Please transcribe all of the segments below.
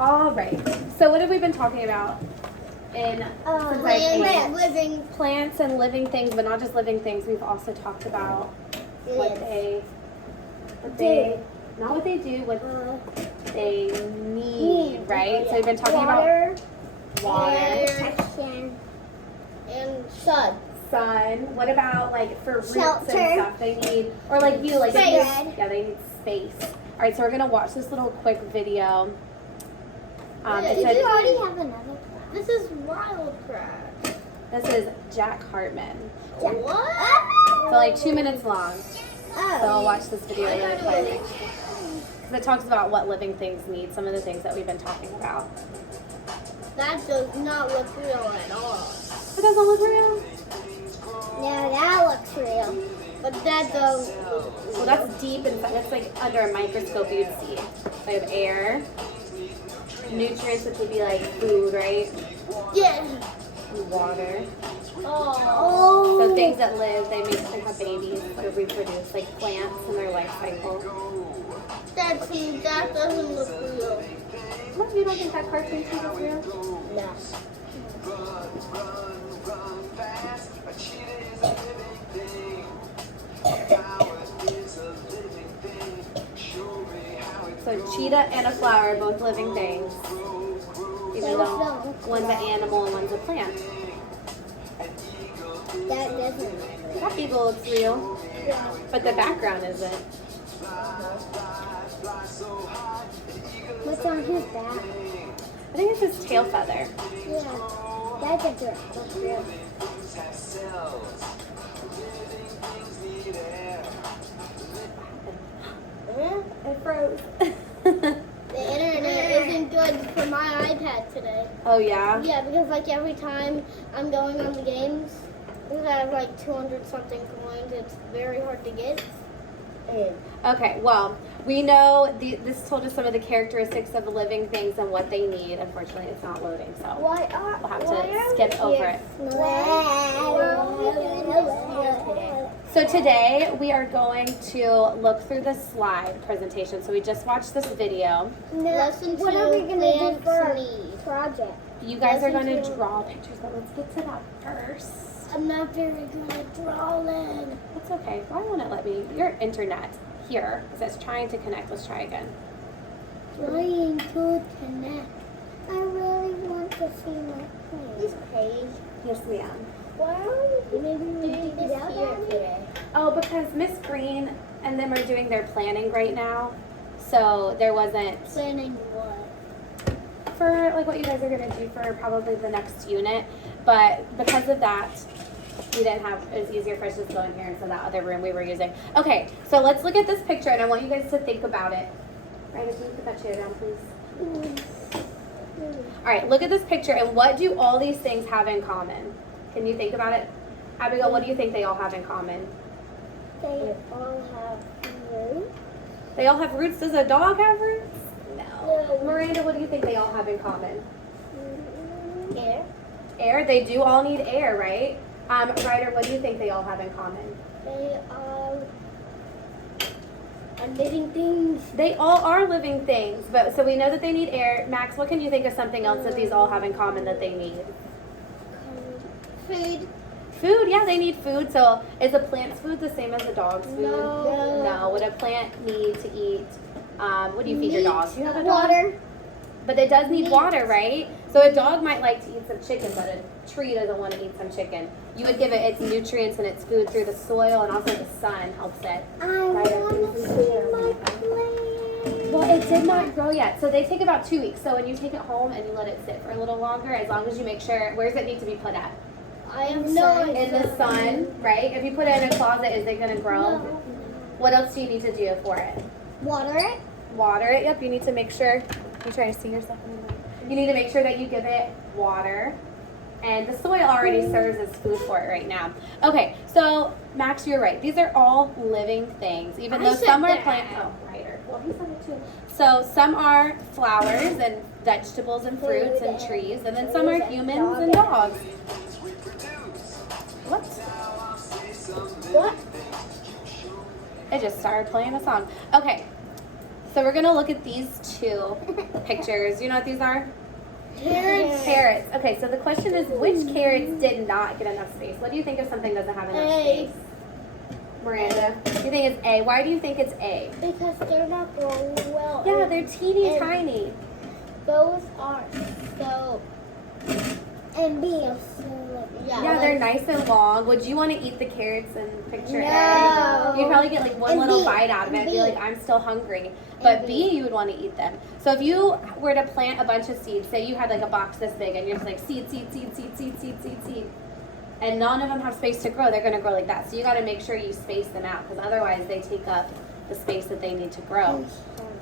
All right. So what have we been talking about in plants and living things, but not just living things. We've also talked about what they not what they do, what they need, right? So we've been talking about water, protection, and sun. What about like for roots Shelter. and stuff they need, or like you like Space. they need space. All right, so we're gonna watch this little quick video. Did you already have another class? This is Wild Craft. This is Jack Hartman. What? It's like 2 minutes long. So I'll Oh. watch this video really quick. Because it talks about what living things need, some of the things that we've been talking about. That does not look real at all. It doesn't look real. Yeah, that looks real. But that doesn't. Well, that's deep inside. That's like under a microscope you'd see. So I have air, nutrients, which would be like food, right? Yeah. And water. Oh. So things that live, they have babies or reproduce, like plants in their life cycle. That doesn't look real. What, you don't think that cartoon sheet is real? No. So cheetah and a flower are both living things, even though one's an animal and one's a plant. That doesn't look real. That eagle looks real, Yeah. but the background isn't. What's on his back? I think it's his tail feather. Yeah. That doesn't look real. It froze. The internet isn't good for my iPad today. Oh yeah? Yeah, because like every time I'm going on the games, because I have like 200 something coins, it's very hard to get. Okay, well, we know this told us some of the characteristics of living things and what they need. Unfortunately, it's not loading, so we'll have to skip over it. So today we are going to look through the slide presentation. So we just watched this video. Lesson 2, What are we gonna do for our need. project? You guys are going to Lesson two. draw pictures, but let's get to that first. I'm not very good at drawing. That's okay. Why won't it let me? Your internet here says trying to connect. Let's try again. Trying to connect. I really want to see my This plane. page. Yes, ma'am. Why are we Maybe we doing did this it out here that way? today. Oh, because Miss Green and them are doing their planning right now. So there wasn't Planning what? for like what you guys are gonna do for probably the next unit. But because of that, we didn't have, it was easier for us to just go in here instead of that other room we were using. Okay, so let's look at this picture and I want you guys to think about it. Right, if you put that chair down, please. All right, look at this picture and what do all these things have in common? Can you think about it? Abigail, what do you think they all have in common? They all have roots. They all have roots. Does a dog have roots? No. Miranda, what do you think they all have in common? Air. Air. They do all need air, right? Ryder, what do you think they all have in common? They are living things. They all are living things, but so we know that they need air. Max, what can you think of something else that these all have in common that they need? Food. Food, yeah, they need food. So is a plant's food the same as a dog's food? No. No. Would a plant need to eat? What do you feed your dog? Do you have a dog? Water. But it does need Meat. water, right? So a dog might like to eat some chicken, but a tree doesn't want to eat some chicken. You would give it its nutrients and its food through the soil, and also the sun helps it. I want to see my plane. Well, it did not grow yet, so they take about 2 weeks. So when you take it home and you let it sit for a little longer, as long as you make sure, where does it need to be put at? I have no idea. In the sun, right? If you put it in a closet, is it going to grow? No. What else do you need to do for it? Water it. Water it. Yep, you need to make sure. You trying to see yourself in the light? You need to make sure that you give it water. And the soil already serves as food for it right now. Okay, so Max, you're right. These are all living things, even I though said some are that. plants. Oh, right. Well, he said it too. So some are flowers and vegetables and fruits and trees, and then some are humans and dogs. What? What? It just started playing a song. Okay. So we're gonna look at these two pictures. You know what these are? Carrots. Carrots. Okay, so the question is, which carrots did not get enough space? What do you think if something doesn't have enough A. space? Miranda, you think it's A. Why do you think it's A? Because they're not growing well. Yeah, and they're teeny and- tiny. Those are so. And B is so like. Yeah, they're nice and long. Would you want to eat the carrots in picture No. A? You'd probably get like one And little B. bite out of it and And be B. like, I'm still hungry. But And B, B. you would want to eat them. So if you were to plant a bunch of seeds, say you had like a box this big and you're just like seed, and none of them have space to grow, they're going to grow like that. So you got to make sure you space them out because otherwise they take up the space that they need to grow.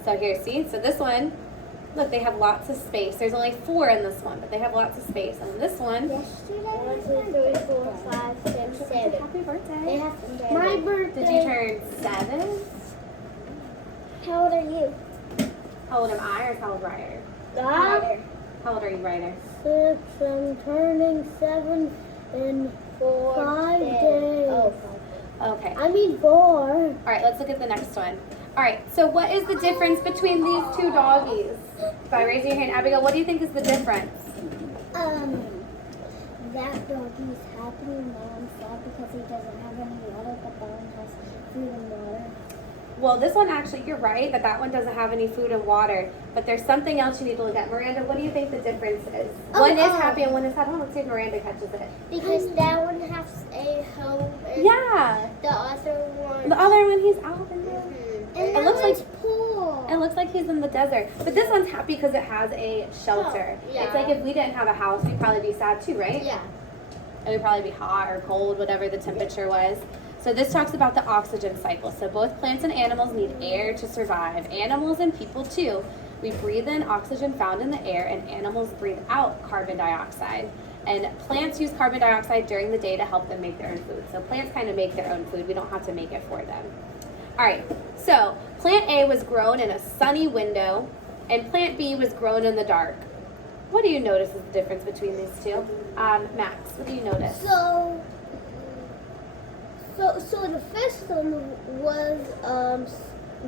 So here, see? So this one, look, they have lots of space. There's only 4 in this one, but they have lots of space. And this one, Yesterday 1, was 2, my 3, birthday. 4, 5, 6, 7. happy birthday. They have to My say. birthday. Did you turn 7? How old are you? How old am I or how old Ryder? Ah, How old are you, Ryder? 6. I'm turning 7 in 5 days. Oh, Okay. I mean 4. All right, let's look at the next one. All right, so what is the difference between these two doggies? By raising your hand, Abigail, what do you think is the difference? that doggy's happy and now I'm sad because he doesn't have any water, but that one has food and water. Well, this one actually, you're right that one doesn't have any food and water, but there's something else you need to look at. Miranda, what do you think the difference is? One is happy and one is sad. Hold on, let's see if Miranda catches it. Because that one has a home and Yeah, the other one. the other one, he's out in there. Mhm. And It that looks like- one's poor. It looks like he's in the desert, but this one's happy because it has a shelter. Oh, yeah. It's like if we didn't have a house, we'd probably be sad too, right? Yeah. It would probably be hot or cold, whatever the temperature was. So this talks about the oxygen cycle. So both plants and animals need air to survive. Animals and people too. We breathe in oxygen found in the air and animals breathe out carbon dioxide. And plants use carbon dioxide during the day to help them make their own food. So plants kind of make their own food. We don't have to make it for them. All right, so plant A was grown in a sunny window and plant B was grown in the dark. What do you notice is the difference between these two? Max, what do you notice? So the first one was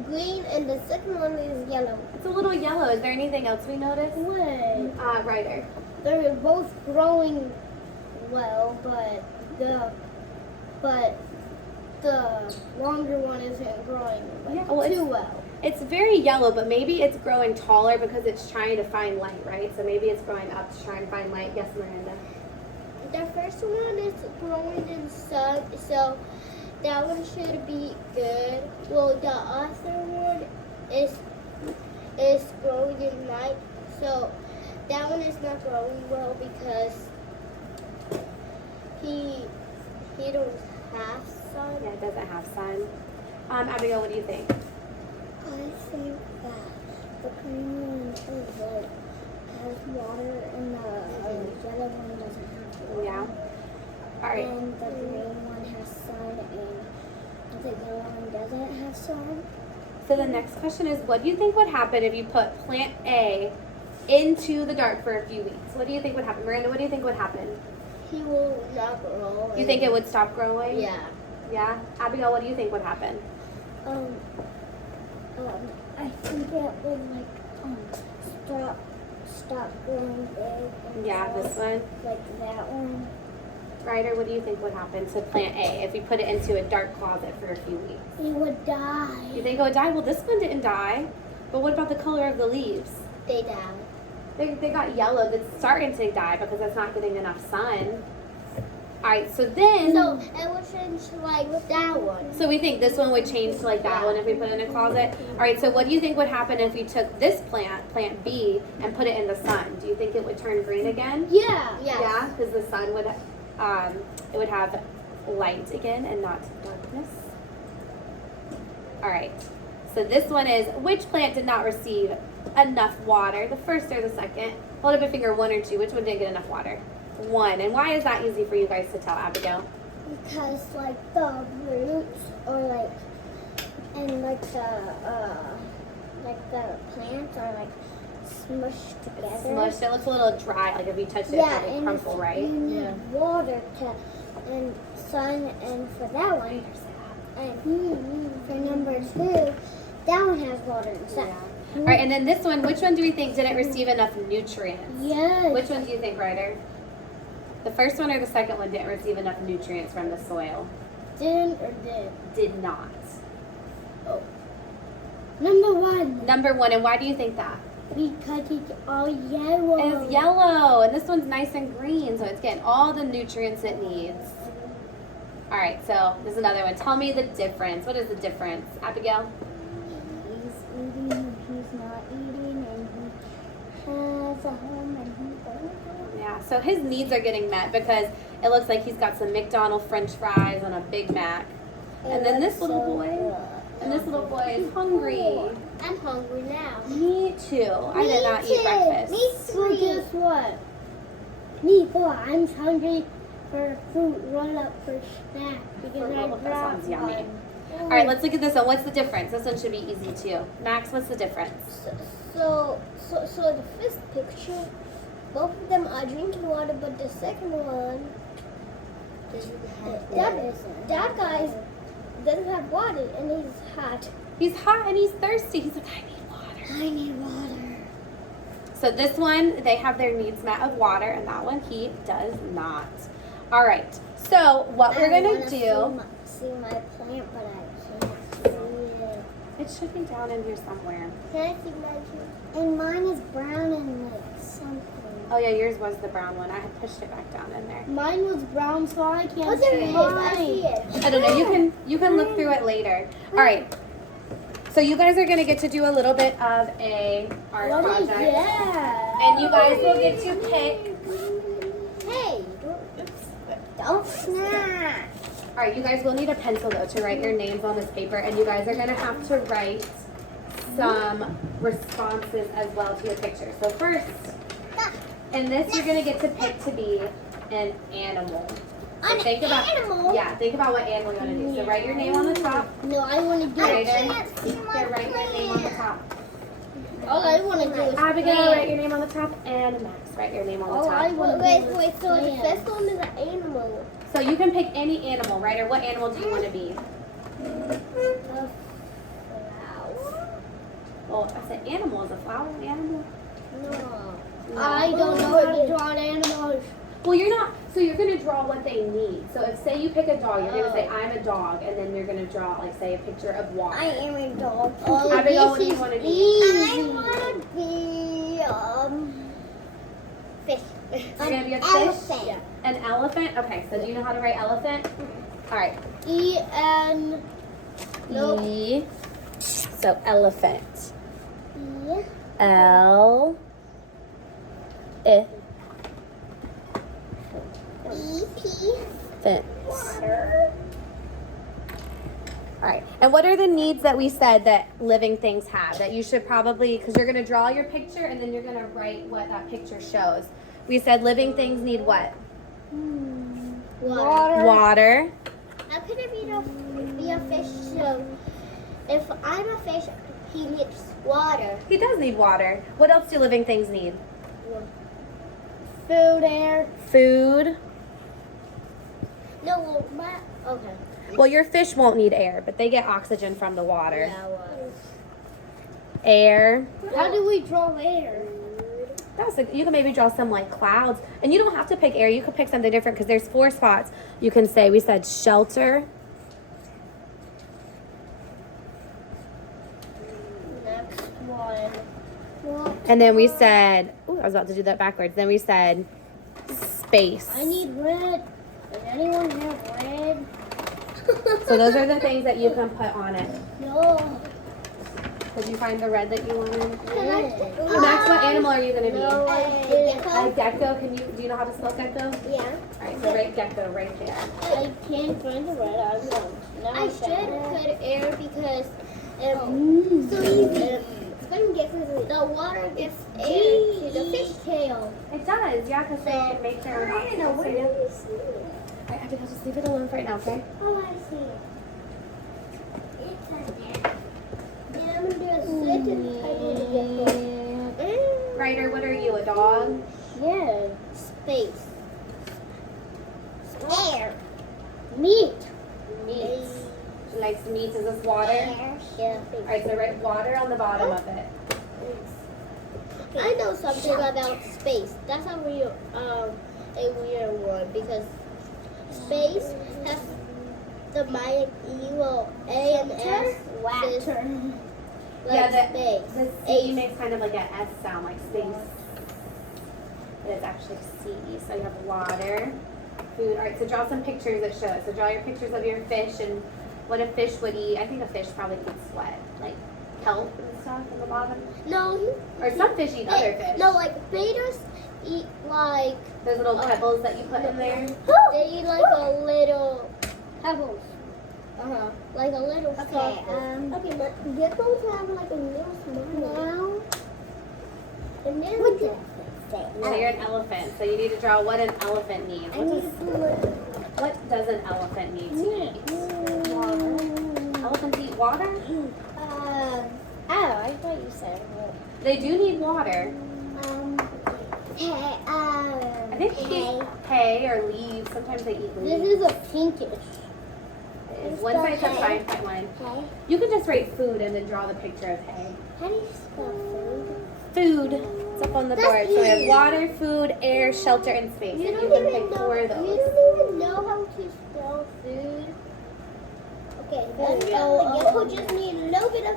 green and the second one is yellow. It's a little yellow. Is there anything else we noticed? Wait. Ryder. They're both growing well, but the longer one isn't growing Yeah, well, too well. It's very yellow, but maybe it's growing taller because it's trying to find light, right? So maybe it's growing up to try and find light. Yes, Miranda. The first one is growing in sun, so that one should be good. Well, the other one is growing in night, so that one is not growing well because he don't have sun. Yeah, it doesn't have sun. Abigail, what do you think? I think that the green one is like has water and the yellow one doesn't have water. Yeah. All right. And the green one has sun and the yellow one doesn't have sun. So the next question is, what do you think would happen if you put plant A into the dark for a few weeks? What do you think would happen? Miranda, what do you think would happen? He will not grow. You think it would stop growing? Yeah. Yeah? Abigail, what do you think would happen? I think it would like stop growing big. And Yeah, this one. Like that one. Ryder, what do you think would happen to plant A if we put it into a dark closet for a few weeks? It would die. You think it would die? Well, this one didn't die. But what about the color of the leaves? They die. They got yellow. It's starting to die because it's not getting enough sun. All right, so then... So it would change like that one. So we think this one would change to like that one if we put it in a closet. All right, so what do you think would happen if we took this plant B, and put it in the sun? Do you think it would turn green again? Yeah. Yeah, because the sun would, it would have light again and not darkness. All right, so this one is, which plant did not receive enough water? The first or the second? Hold up a finger, 1 or 2. Which one didn't get enough water? 1. And why is that easy for you guys to tell, Abigail? Because like the roots or like and like the plants are like smushed together. Smushed. It looks a little dry. Like if you touch it, Yeah, it probably and crumple, right? you need Yeah. water to and sun and for that one and for number 2 That one has water inside. Yeah. All right, and then this one, which one do we think didn't receive enough nutrients? Yes. Which one do you think, Ryder? The first one or the second one didn't receive enough nutrients from the soil? Didn't or did? Did not. Number one. Number one, and why do you think that? Because it's all yellow. It's yellow, and this one's nice and green, so it's getting all the nutrients it needs. All right, so there's another one. Tell me the difference. What is the difference, Abigail? He's eating and he's not eating, and he has a home and he doesn't have. Yeah, so his needs are getting met because it looks like he's got some McDonald's French fries and a Big Mac. And then this little boy, is hungry. I'm hungry now. Me too. I did not eat breakfast. Me So three. guess what? Me four. I'm hungry for food. Roll up for snack because For I roll-up, that dropped sounds yummy. one. All right, let's look at this one. What's the difference? This one should be easy too. Max, what's the difference? So the first picture, both of them are drinking water, but the second one, that guy doesn't have water and he's hot. He's hot and he's thirsty. He's like, I need water. I need water. So this one, they have their needs met of water, and that one he does not. All right. So what we're gonna do? See my plant, but I can't see it. It should be down in here somewhere. Can I see my two? And mine is brown and like something. Oh yeah, yours was the brown one. I had pushed it back down in there. Mine was brown, so I can't Oh, there see it is. mine. I see it. I don't know. You can look through it later. All right. So you guys are gonna get to do a little bit of a art project, and you guys will get to pick. Hey, Don't snap. All right, you guys will need a pencil though to write your names on this paper, and you guys are gonna have to write some responses as well to your picture. So first, in this you're gonna get to pick to be an animal. So An think about, animal? Yeah, think about what animal you want to do. So write your name on the top. no, I want to do Ryder, it. here, write your name on the top. All I want to do is Abigail, plant. write your name on the top, and Max, write your name on the All I top. want wait. So the first one is an animal. So you can pick any animal, Ryder. What animal do you want to be? A flower? Well, I said animal. Is a flower an animal? No. I don't know how to draw animals. Well, you're not. So you're gonna draw what they need. So if say you pick a dog, you're gonna say I'm a dog, and then you're gonna draw like say a picture of water. I am a dog. Abigail, what do you want to be? I want to be fish. You're gonna be a fish. Elephant. An elephant. Okay. So do you know how to write elephant? All right. E-N. Nope. E. So elephant. E. L. I. E-P. Fence. Water. All right. And what are the needs that we said that living things have that you should probably, because you're going to draw your picture and then you're going to write what that picture shows. We said living things need what? Water. Water. How could it be a fish? So if I'm a fish, he needs water. He does need water. What else do living things need? Food, air. Food. No, well, okay. Well, your fish won't need air, but they get oxygen from the water. Yeah, water. Air. How do we draw air? You can maybe draw some like clouds. And you don't have to pick air. You could pick something different because there's 4 spots. You can say, we said shelter. Next one. And then we said, ooh, I was about to do that backwards. Then we said space. I need red. Does anyone have red? So those are the things that you can put on it. No. Did you find the red that you wanted? Red. Max, what animal are you going to be? No, I A didn't. gecko. Do you know how to spell gecko? Yeah. All right, so write gecko right there. I can't find the red. I don't. Now I I should put air because Mm. so easy. It's gonna get the water gives air to the fish tail. It does, yeah, because they make their own oxygen. So, yeah. you see? All right, Abigail, just leave it alone for right now, okay? Oh, I see. It's a net. Then I'm gonna do a slit and tiny gecko. Ryder, what are you, a dog? Yeah. Space. Air. Meat. Meat. likes meat. Is this water? Yeah. All right, so write water on the bottom of it. I know something about space. That's a weird word because space has the Mayan evil A and S. Water. Yeah, space. The C makes kind of like an S sound, like space. But it's actually C. So you have water, food. All right, so draw some pictures that show it. So draw your pictures of your fish and what a fish would eat. I think a fish probably eats what? Like kelp and stuff on the bottom? No. Or some fish eat other fish. No, like betas eat like Those little pebbles that you put in there. they eat like a little pebbles. Like a little Okay, okay, but geckos have like a little smile. And then What did So you're an elephant. So you need to draw what an elephant needs. I need to What does an elephant need to eat? Elephants eat water? I thought you said They do need water. hey, I think they eat hay or leaves. Sometimes they eat this leaves. is a pinkish. One side says hay. 5.1. hey, You can just write food and then draw the picture of hay. how do you spell food? Food. It's up on the That's board. So we have easy. water, food, air, shelter, and space. You And don't you can even pick know. 4 of You those. don't even know how to spell food. Okay, The gecko just need a little bit of.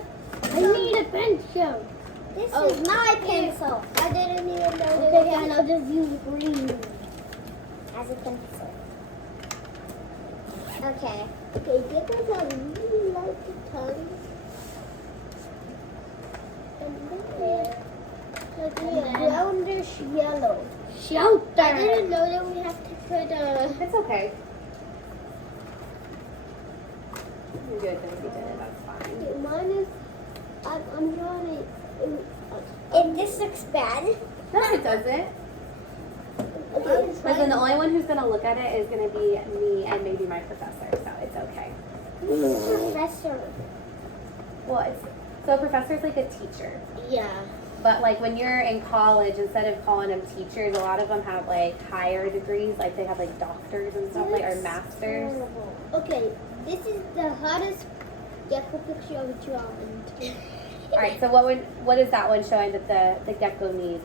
I need a pencil. This Oh, is my pencil. I didn't even know that. Okay, fine, I'll just use green as a pencil. Okay. Okay, geckos have really like the tongues. And then like brownish yellow. Shelter. I didn't know that we have to put It's okay. You're good though if you did it. That's fine. okay, mine is. I'm drawing it. If this looks bad, No, it doesn't. Okay, But then the only one who's going to look at it is going to be me and maybe my professor. So it's okay. Professor. Well, so a professor's like a teacher. Yeah. But like when you're in college, instead of calling them teachers, a lot of them have like higher degrees, like they have like doctors and stuff, like or masters. Okay, this is the hottest gecko picture I've drawn. All right, so what is that one showing that the gecko needs?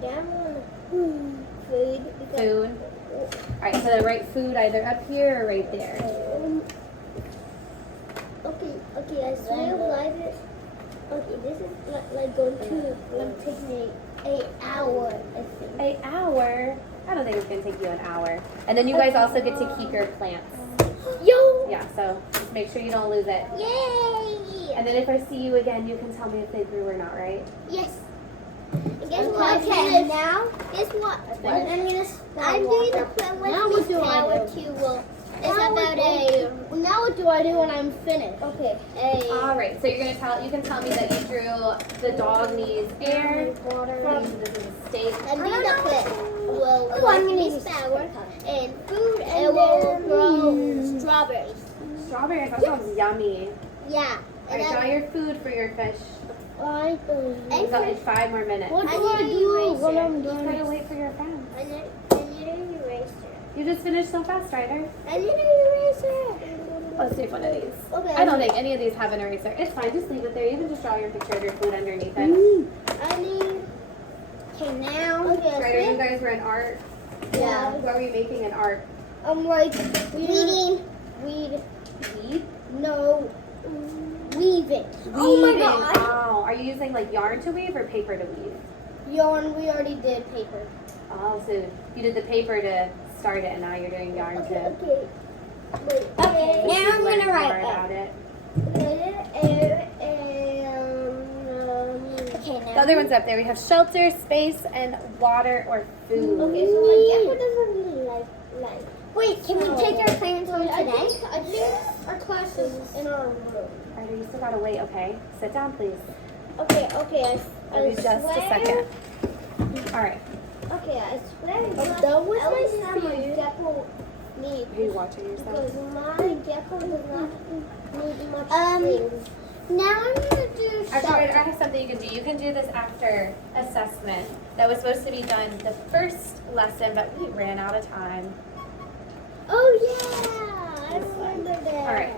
Down food. Because, Food. All right, so then write food either up here or right there. Okay, I swear live it. Okay, this is like going to take me an hour, I think. An hour? I don't think it's gonna take you an hour. And then you guys also get to keep your plants. Yo! Yeah, so just make sure you don't lose it. Yay! And then if I see you again, you can tell me if they grew or not, right? Yes. And guess what? Okay, now Guess what? What? I'm gonna spell I'm doing the water. plan Now with what do I power do? to. It's about a. Now what do I do when I'm finished? Okay. All right, so you can tell me that you drew the dog needs air, Water. this is a steak. And then the clip will Oh, I'm gonna be use sour and food and it will grow strawberries. Strawberries, that sounds yummy. Yeah. All right, draw your food for your fish. I You've got like 5 more minutes. What I do need I an do eraser. when I'm You just gotta done? wait for your friends. I need an eraser. You just finished so fast, Ryder. I need an eraser. Let's see if one of these. Okay. I don't think any of these have an eraser. It's fine, just leave it there. You can just draw your picture of your food underneath it. I need. Okay, now. Okay. Ryder, you guys were in art. Yeah. What were you making in art? I'm like Weeding. weed. Weed? No. Weaving. Oh my Weaving. God. Oh, are you using like yarn to weave or paper to weave? Yarn. We already did paper. Oh, so you did the paper to start it and now you're doing yarn to Okay. Wait. Okay, now I'm learn gonna write more it. about it. Okay, The now. other one's up there. We have shelter, space, and water or food. Okay, so my gecko doesn't really like. Wait, can we take our plans home I today? think our class is in our room. Ryder, you still gotta wait, okay? Sit down, please. Okay. I'll be just a second. All right. Okay, I swear. I'm done with my every time my food. gecko needs. Are you watching yourself? Because my gecko does not need much things. Now I'm gonna do Actually, shelter. I have something you can do. You can do this after assessment. That was supposed to be done the first lesson, but we ran out of time. Oh yeah, I remember that. All right.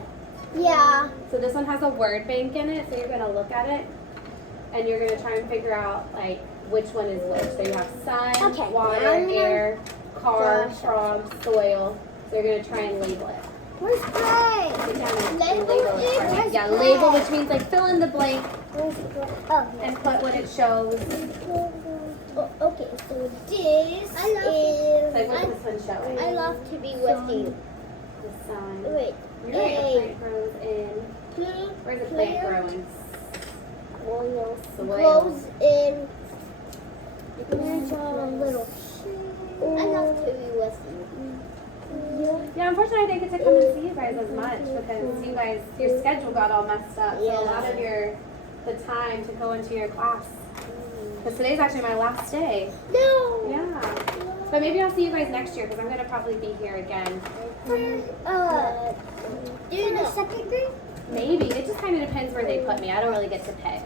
Yeah. So this one has a word bank in it, so you're gonna look at it and you're gonna try and figure out like which one is which. So you have sun, Okay, water, now I'm gonna- air, car, Gosh. frog, soil. So you're gonna try and label it. Where's Gray? Sit down and Label label it. it. for me. Where's Yeah, Gray? label, which means like fill in the blank Where's Gray? Oh, and put what it shows. Oh, okay, so this I love is. Like what's this one showing? I love to be with you. The sun. Wait. You're right, a A. plant grows in. Where's a plant growing? Soil Soil. grows in. There's a little. I love to be with you. Yeah, unfortunately, I didn't get to come and see you guys as much because you guys, your schedule got all messed up. So a lot of the time to go into your class. Because today's actually my last day. No. Yeah. But maybe I'll see you guys next year because I'm going to probably be here again. Do you know? Second grade? Maybe. It just kind of depends where they put me. I don't really get to pick.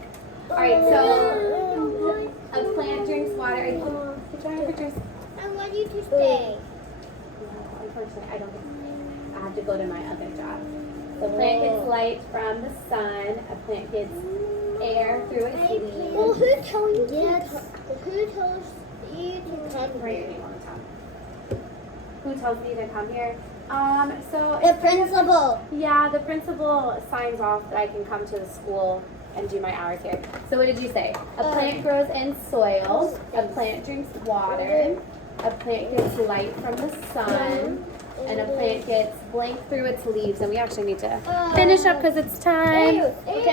All right, so a plant drinks water. Get your pictures. I want you to stay. No, unfortunately, I don't get to pick. I have to go to my other job. The plant gets light from the sun. A plant gets air through its Well, leaves. who told you? Who tells you to come Write your here? name on the top. Who tells me to come here? So The it's kind of- principal. yeah, the principal signs off that I can come to the school and do my hours here. So what did you say? A plant grows in soil. A plant drinks water. A plant gets light from the sun. And a plant gets blank through its leaves. And we actually need to finish up because it's time. Okay.